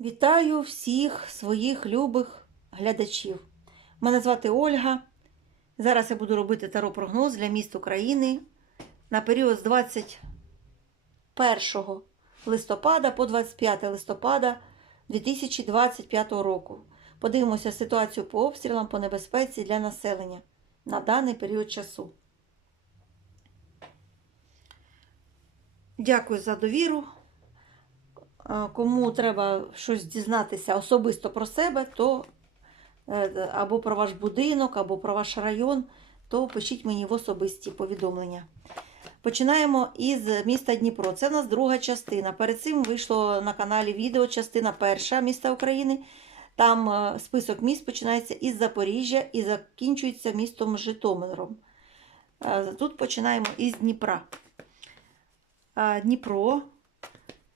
Вітаю всіх своїх любих глядачів. Мене звати Ольга. Зараз я буду робити таро-прогноз для міст України на період з 21 листопада по 25 листопада 2025 року. Подивимося ситуацію по обстрілам по небезпеці для населення на даний період часу. Дякую за довіру. Кому треба щось дізнатися особисто про себе, то е, або про ваш будинок, або про ваш район, то пишіть мені в особисті повідомлення. Починаємо із міста Дніпро. Це в нас друга частина. Перед цим вийшло на каналі відео частина перша міста України. Там е, список міст починається із Запоріжжя і закінчується містом Житомиром. Е, Тут починаємо із Дніпра. Дніпро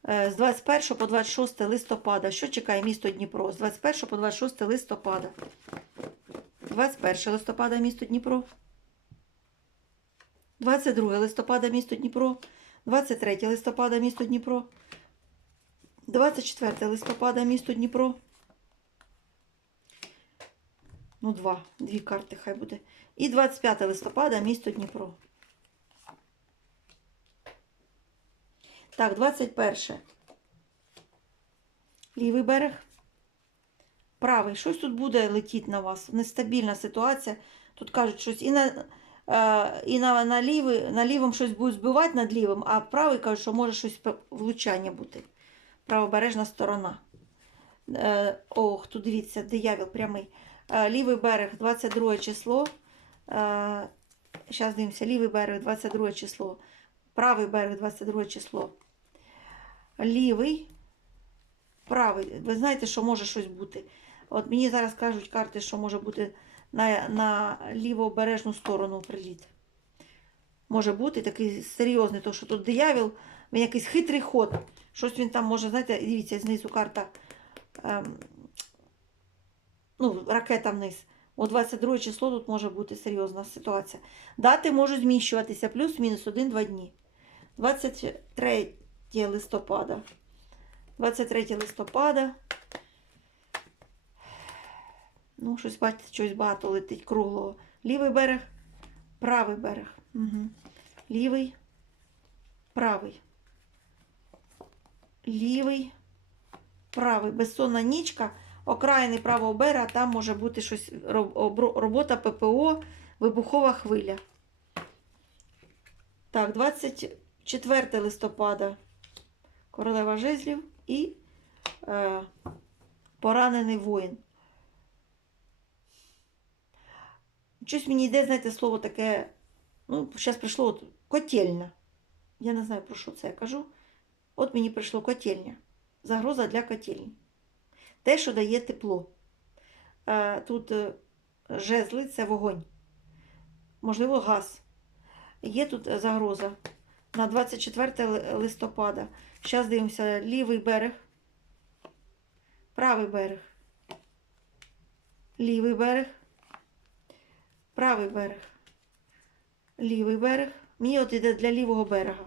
з 21 по 26 листопада. Що чекає місто Дніпро? З 21 по 26 листопада. 21 листопада місто Дніпро. 22 листопада місто Дніпро. 23 листопада місто Дніпро. 24 листопада місто Дніпро. Ну, два. Дві карти хай буде. І 25 листопада місто Дніпро. Так, 21. Лівий берег. Правий. Щось тут буде летіти на вас. Нестабільна ситуація. Тут кажуть, щось і на е, і на, на, лівий, на лівому щось будуть збивати над лівим, а правий кажуть, що може щось влучання бути. Правобережна сторона. Е, ох, тут дивіться, диявіл прямий. Е, лівий берег 22 число. Зараз дивимося, лівий берег 22 число. Правий берег 22 число. Лівий, правий. Ви знаєте, що може щось бути. От мені зараз кажуть карти, що може бути на, на лівобережну сторону приліт. Може бути такий серйозний, тому що тут диявіл, він якийсь хитрий ход. Щось він там може, знаєте, дивіться, знизу карта. Ем, ну, ракета вниз. О 22 число тут може бути серйозна ситуація. Дати можуть зміщуватися плюс-мінус 1-2 дні. 23 листопада. 23 листопада. Ну, щось бачите, щось багато летить круглого. Лівий берег, правий берег. Угу. Лівий, правий. Лівий, правий. Безсонна нічка, окраїни правого берега, там може бути щось робота ППО, вибухова хвиля. Так, 24 листопада. Королева жезлів і е, поранений воїн. Щось мені йде, знаєте, слово таке, ну, зараз прийшло от, котельня. Я не знаю, про що це я кажу. От мені прийшло котельня. Загроза для котельні. Те, що дає тепло. Е, тут е, жезли це вогонь. Можливо, газ. Є тут загроза на 24 листопада. Зараз дивимося лівий берег, правий берег, лівий берег, правий берег, лівий берег. Мені от іде для лівого берега.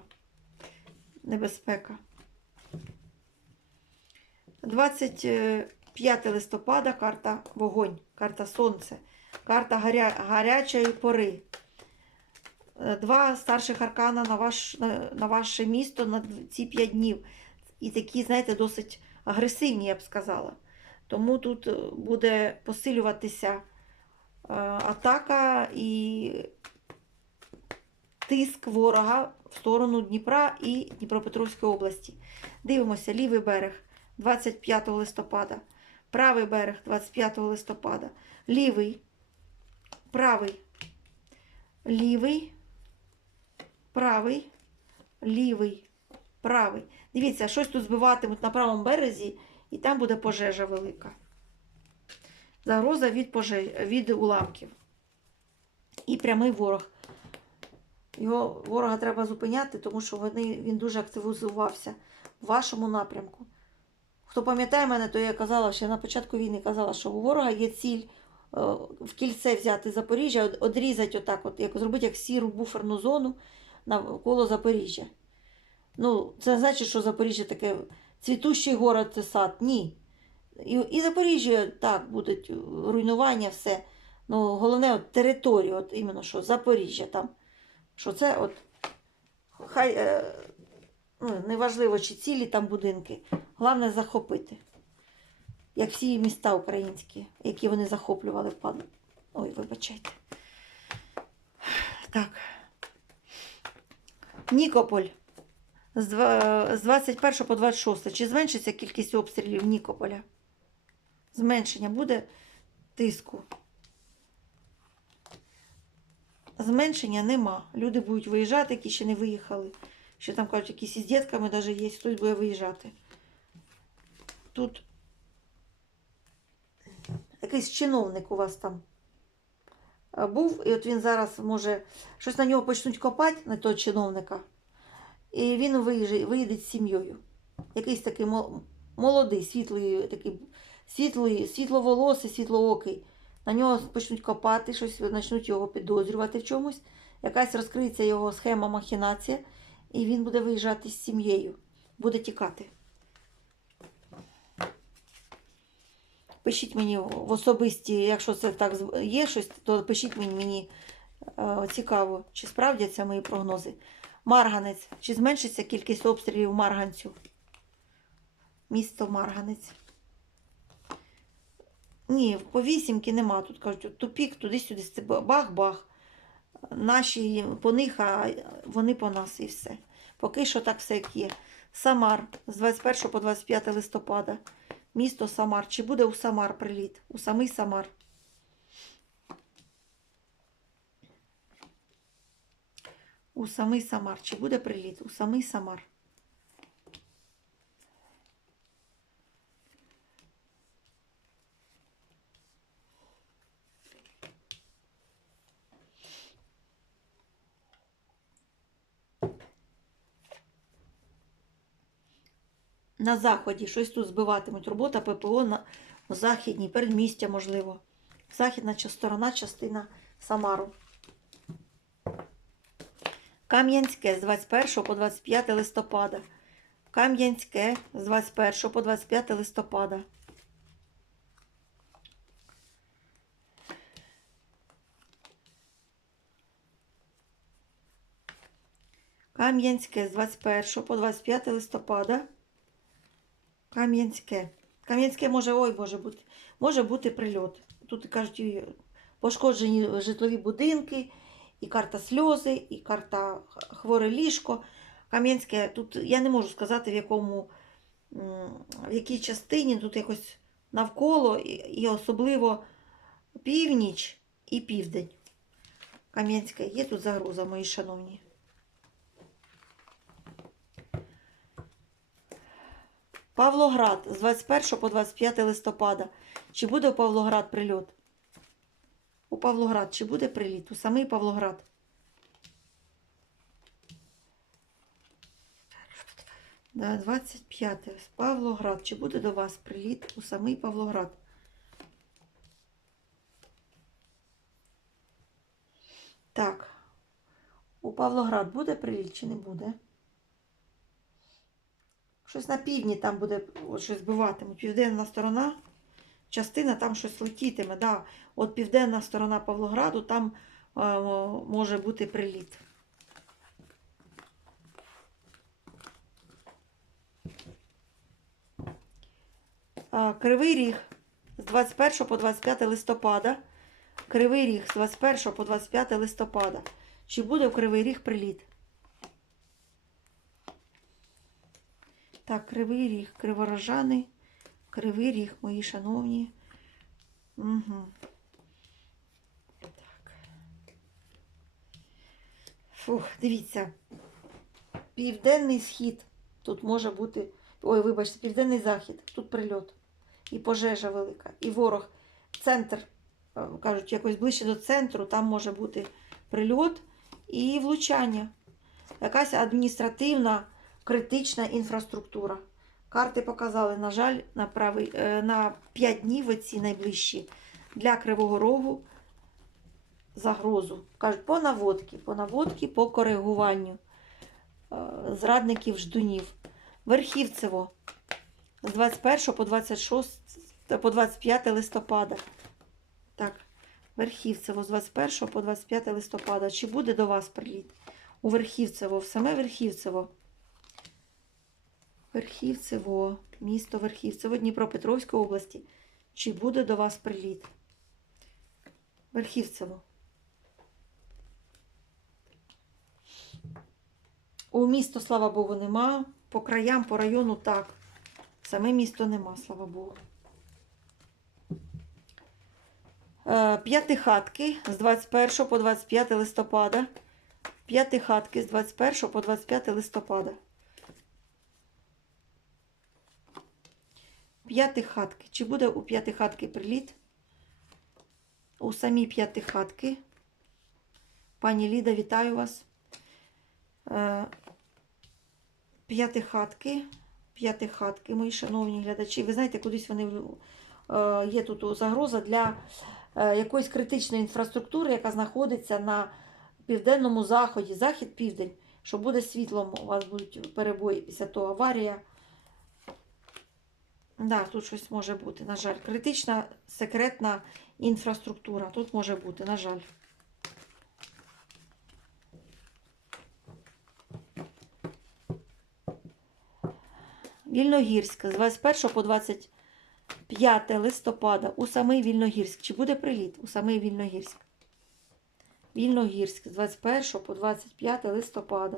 Небезпека. 25 листопада карта вогонь, карта сонце, карта гаря... гарячої пори. Е, Два старших аркана на, ваш, на, на ваше місто на ці 5 днів. І такі, знаєте, досить агресивні, я б сказала. Тому тут е, буде посилюватися е, атака і тиск ворога в сторону Дніпра і Дніпропетровської області. Дивимося, лівий берег 25 листопада, правий берег 25 листопада, лівий, правий, лівий, правий, лівий, правий. Дивіться, щось тут збиватимуть на правому березі, і там буде пожежа велика. Загроза від, поже... від уламків. І прямий ворог. Його ворога треба зупиняти, тому що вони, він дуже активізувався в вашому напрямку. Хто пам'ятає мене, то я казала, ще на початку війни казала, що у ворога є ціль е, в кільце взяти Запоріжжя, одрізати отак, от, як зробити як сіру буферну зону навколо Запоріжжя. Ну, це значить, що Запоріжжя таке цвітущий город це сад. Ні. І, і Запоріжжя, так, будуть руйнування, все. Ну, головне, от територію, от іменно що Запоріжжя там. Що це от. Хай е, ну, неважливо, чи цілі там будинки. Головне захопити. Як всі міста українські, які вони захоплювали пан. Ой, вибачайте. Так. Нікополь. З 21 по 26. Чи зменшиться кількість обстрілів Нікополя? Зменшення буде тиску. Зменшення нема. Люди будуть виїжджати, які ще не виїхали. Ще там кажуть, якісь із дітками навіть є, хтось буде виїжджати. Тут якийсь чиновник у вас там був, і от він зараз може щось на нього почнуть копати, на того чиновника, і він виїжджає, виїде з сім'єю. Якийсь такий молодий, світлий, такий світлий, світловолосий, світлоокий. На нього почнуть копати, щось почнуть його підозрювати в чомусь. Якась розкриється його схема махінація, і він буде виїжджати з сім'єю, буде тікати. Пишіть мені в особисті, якщо це так є щось, то пишіть мені, мені е, цікаво, чи справдяться мої прогнози. Марганець. Чи зменшиться кількість обстрілів Марганцю? Місто Марганець. Ні, по вісімки нема. Тут кажуть, тупік, туди-сюди, бах-бах. Наші по них, а вони по нас і все. Поки що так все як є. Самар з 21 по 25 листопада. Місто Самар. Чи буде у Самар приліт? У самий Самар. У самий Самар. Чи буде приліт? У самий Самар. На заході щось тут збиватимуть. Робота ППО на західній, передмістя, можливо. Західна сторона, частина Самару. Кам'янське з 21 по 25 листопада. Кам'янське з 21 по 25 листопада. Кам'янське з 21 по 25 листопада. Кам'янське. Кам'янське може, ой, може бути, може бути прильот. Тут кажуть, пошкоджені житлові будинки, і карта сльози, і карта хворе ліжко. Кам'янське, тут я не можу сказати, в якому, в якій частині, тут якось навколо, і, особливо північ і південь. Кам'янське, є тут загроза, мої шановні. Павлоград з 21 по 25 листопада. Чи буде у Павлоград прильот? У Павлоград чи буде приліт? У самий Павлоград. Да, 25. Павлоград. Чи буде до вас приліт у самий Павлоград? Так. У Павлоград буде приліт чи не буде? Щось на півдні там буде щось збиватимуть. Південна сторона, частина там щось летітиме. Да. От південна сторона Павлограду, там е, може бути приліт. Кривий Ріг з 21 по 25 листопада. Кривий Ріг з 21 по 25 листопада. Чи буде в Кривий Ріг приліт? Так, Кривий Ріг, Криворожани, Кривий Ріг, мої шановні. Угу. Так. Фух, дивіться. Південний схід. Тут може бути. Ой, вибачте, південний захід. Тут прильот. І пожежа велика. І ворог. Центр. е, Кажуть, якось ближче до центру, там може бути прильот і влучання. Якась адміністративна критична інфраструктура. Карти показали, на жаль, на, правий, е, на 5 днів оці найближчі для Кривого Рогу загрозу. Кажуть, по наводки, по наводки, по коригуванню е, зрадників ждунів. Верхівцево з 21 по 26 та по 25 листопада. Так, Верхівцево з 21 по 25 листопада. Чи буде до вас приліт? У Верхівцево, в саме Верхівцево. Верхівцево, місто Верхівцево Дніпропетровської області. Чи буде до вас приліт? Верхівцево. У місто, слава Богу, нема. По краям, по району так. Саме місто нема, слава Богу. Е, П'ятихатки з 21 по 25 листопада. П'ятихатки з 21 по 25 листопада. П'ятихатки. Чи буде у п'ятихатки приліт? У самі п'ятихатки. Пані Ліда, вітаю вас. Е, П'ятихатки. П'ятихатки, мої шановні глядачі. Ви знаєте, кудись вони е, є тут загроза для е, якоїсь критичної інфраструктури, яка знаходиться на південному заході, захід-південь, що буде світлом, у вас будуть перебої після того аварія. Да, тут щось може бути, на жаль. Критична секретна інфраструктура. Тут може бути, на жаль. Вільногірська з 21 по 25 листопада у самий Вільногірськ. Чи буде приліт у самий Вільногірськ? Вільногірськ з 21 по 25 листопада.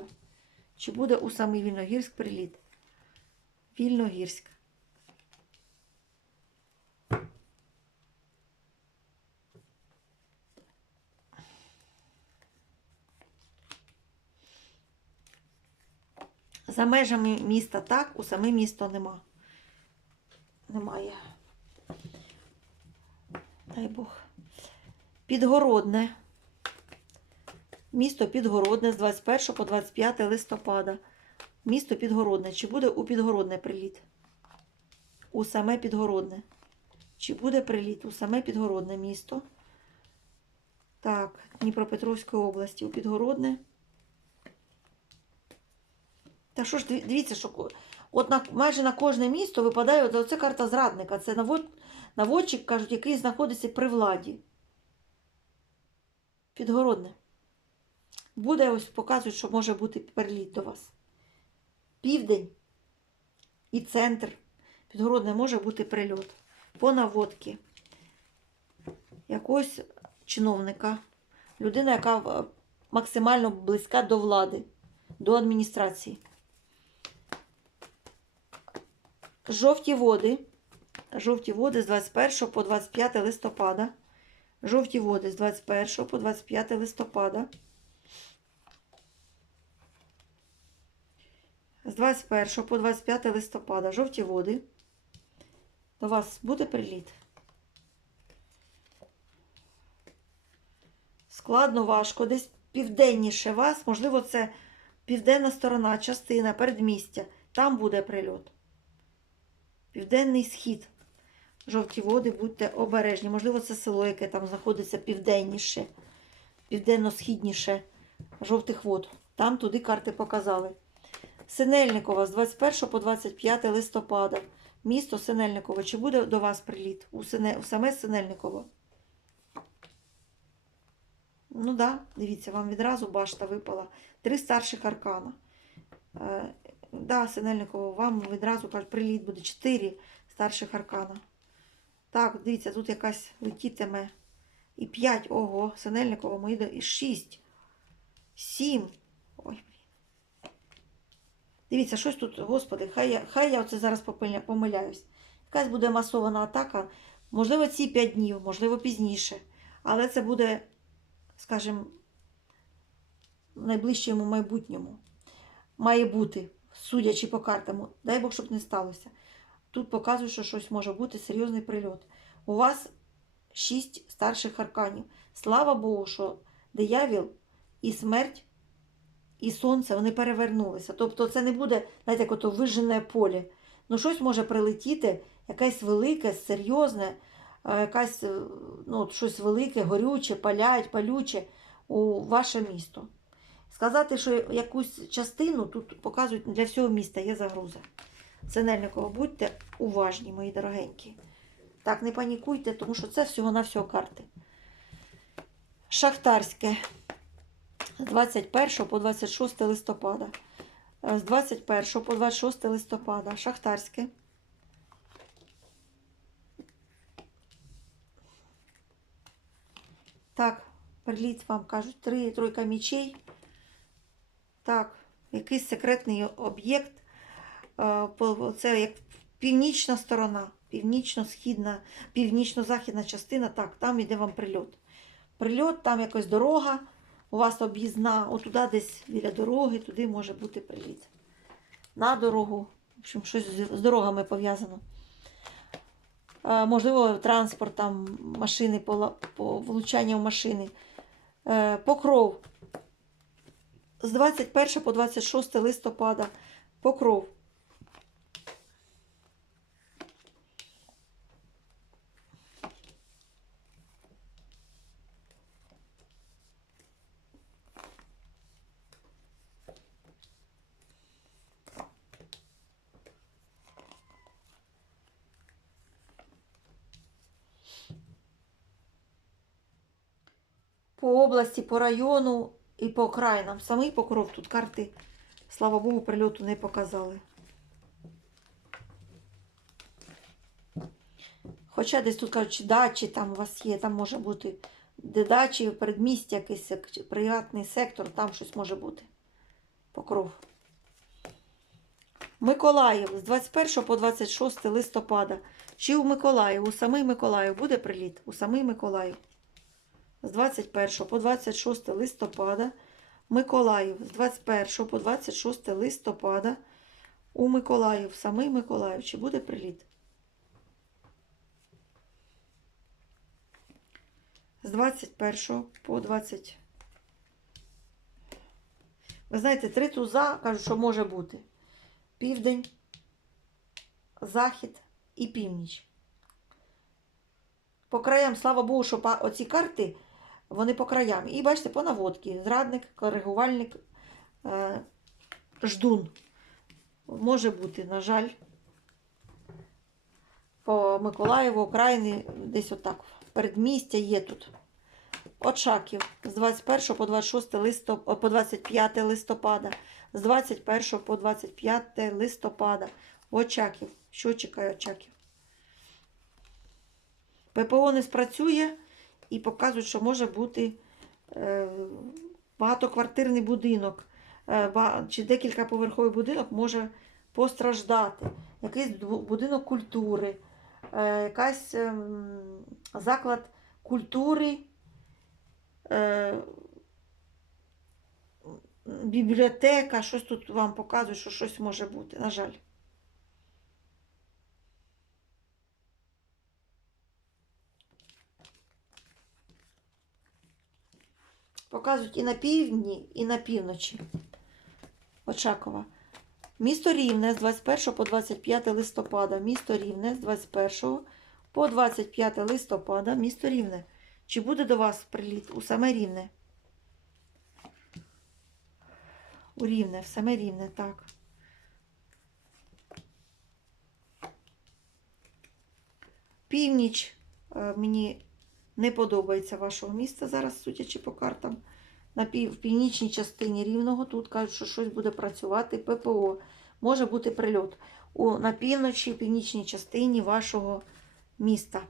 Чи буде у самий Вільногірськ приліт? Вільногірськ. За межами міста так, у саме місто нема. Немає. Дай Бог. Підгородне. Місто Підгородне з 21 по 25 листопада. Місто Підгородне. Чи буде у Підгородне приліт? У саме Підгородне. Чи буде приліт у саме Підгородне місто? Так, Дніпропетровської області. У Підгородне. Та що ж, дивіться, що от на, майже на кожне місто випадає от, оце карта зрадника. Це навод, наводчик, кажуть, який знаходиться при владі. Підгородне. Буде ось показують, що може бути переліт до вас. Південь і центр. Підгородне може бути прильот. По наводці. Якогось чиновника. Людина, яка е, максимально близька до влади, до адміністрації. Жовті води. Жовті води з 21 по 25 листопада. Жовті води з 21 по 25 листопада. З 21 по 25 листопада. Жовті води. До вас буде приліт? Складно, важко. Десь південніше вас, можливо, це південна сторона, частина, передмістя. Там буде прильот. Південний схід. Жовті води, будьте обережні. Можливо, це село, яке там знаходиться південніше, південно-східніше жовтих вод. Там туди карти показали. Синельникова з 21 по 25 листопада. Місто Синельниково. Чи буде до вас приліт? У, Сине... у саме Синельниково? Ну да, дивіться, вам відразу башта випала. Три старших аркана. Да, Синельниково, вам відразу кажуть, приліт буде. Чотири старших аркана. Так, дивіться, тут якась летітиме. І п'ять, ого, Синельниково, мої до- і шість. Сім. Ой, блін. Дивіться, щось тут, господи, хай я, хай я оце зараз помиляюсь. Якась буде масована атака. Можливо, ці 5 днів, можливо, пізніше. Але це буде, скажімо, в найближчому майбутньому. Має бути, судячи по картам. Дай Бог, щоб не сталося. Тут показує, що щось може бути, серйозний прильот. У вас 6 старших арканів. Слава Богу, що диявіл і смерть і сонце вони перевернулися. Тобто це не буде, знаєте, як ото вижене поле. Ну, щось може прилетіти, якесь велике, серйозне, е, якась, е, ну, щось велике, горюче, палять, палюче у ваше місто. Сказати, що якусь частину тут показують для всього міста є загроза. Синельниково, будьте уважні, мої дорогенькі. Так. Так, не панікуйте, тому що це всього-навсього карти. Шахтарське з 21 по 26 листопада. Е, З 21 по 26 листопада. Шахтарське. Так, приліт вам кажуть, три тройка мічей. Так, якийсь секретний об'єкт. Е, Це як північна сторона, північно-східна, північно-західна частина. Так, там йде вам прильот. Прильот, там якась дорога, у вас об'їзна, отуди десь біля дороги, туди може бути приліт. На дорогу. В общем, щось з дорогами пов'язано. Е, Можливо, транспорт, там, машини, влучання в машини. Е, Покров. З 21 по 26 листопада. Покров. По області, по району і по окраїнам. Самий покров тут карти, слава Богу, прильоту не показали. Хоча десь тут кажуть, чи дачі там у вас є, там може бути де дачі, передмістя, якийсь як приватний сектор, там щось може бути. Покров. Миколаїв з 21 по 26 листопада. Чи у Миколаїв, у самий Миколаїв буде приліт? У самий Миколаїв. З 21 по 26 листопада. Миколаїв з 21 по 26 листопада. У Миколаїв, самий Миколаїв. Чи буде приліт? З 21 по 20. Ви знаєте, три туза кажуть, що може бути. Південь, захід і північ. По краям, слава Богу, що оці карти, вони по краям. І бачите, по наводці. Зрадник, коригувальник, е, ждун. Може бути, на жаль, по Миколаєву, окраїни, десь отак. Передмістя є тут. Очаків з 21 по 26 листопада, по 25 листопада, з 21 по 25 листопада. Очаків. Що чекає Очаків? ППО не спрацює і показують, що може бути е, багатоквартирний будинок е, чи декількаповерховий будинок може постраждати. Якийсь будинок культури, е, якась ем, заклад культури, бібліотека, щось тут вам показує, що щось може бути, на жаль. Показують і на півдні, і на півночі. Очакова. Місто Рівне з 21 по 25 листопада. Місто Рівне з 21 по 25 листопада. Місто Рівне. Чи буде до вас приліт у саме Рівне? У Рівне, в саме Рівне, так. Північ е, мені не подобається вашого міста зараз, судячи по картам. На пів, в північній частині рівного тут кажуть, що щось буде працювати. ППО. Може бути прильот у, на півночі, північній частині вашого міста.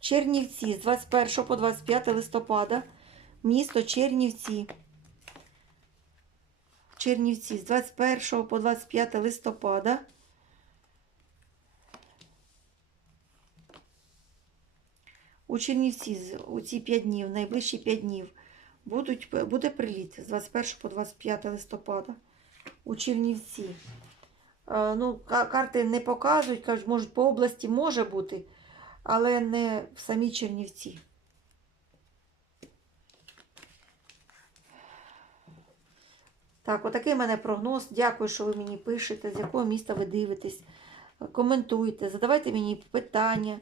Чернівці з 21 по 25 листопада. Місто Чернівці. Чернівці з 21 по 25 листопада. У Чернівці у ці 5 днів, найближчі 5 днів, будуть, буде приліт з 21 по 25 листопада у Чернівці. Е, ну, карти не показують, кажуть, може, по області може бути, але не в самій Чернівці. Так, отакий в мене прогноз. Дякую, що ви мені пишете, з якого міста ви дивитесь. Коментуйте, задавайте мені питання.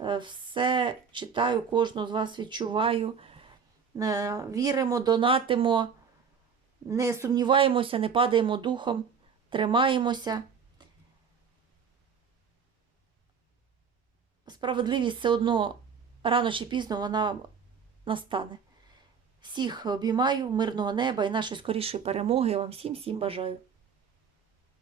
Е, Все читаю, кожного з вас відчуваю. Е, Віримо, донатимо. Не сумніваємося, не падаємо духом, тримаємося. Справедливість все одно рано чи пізно вона настане. Всіх обіймаю, мирного неба і нашої скорішої перемоги. Я вам всім всім бажаю.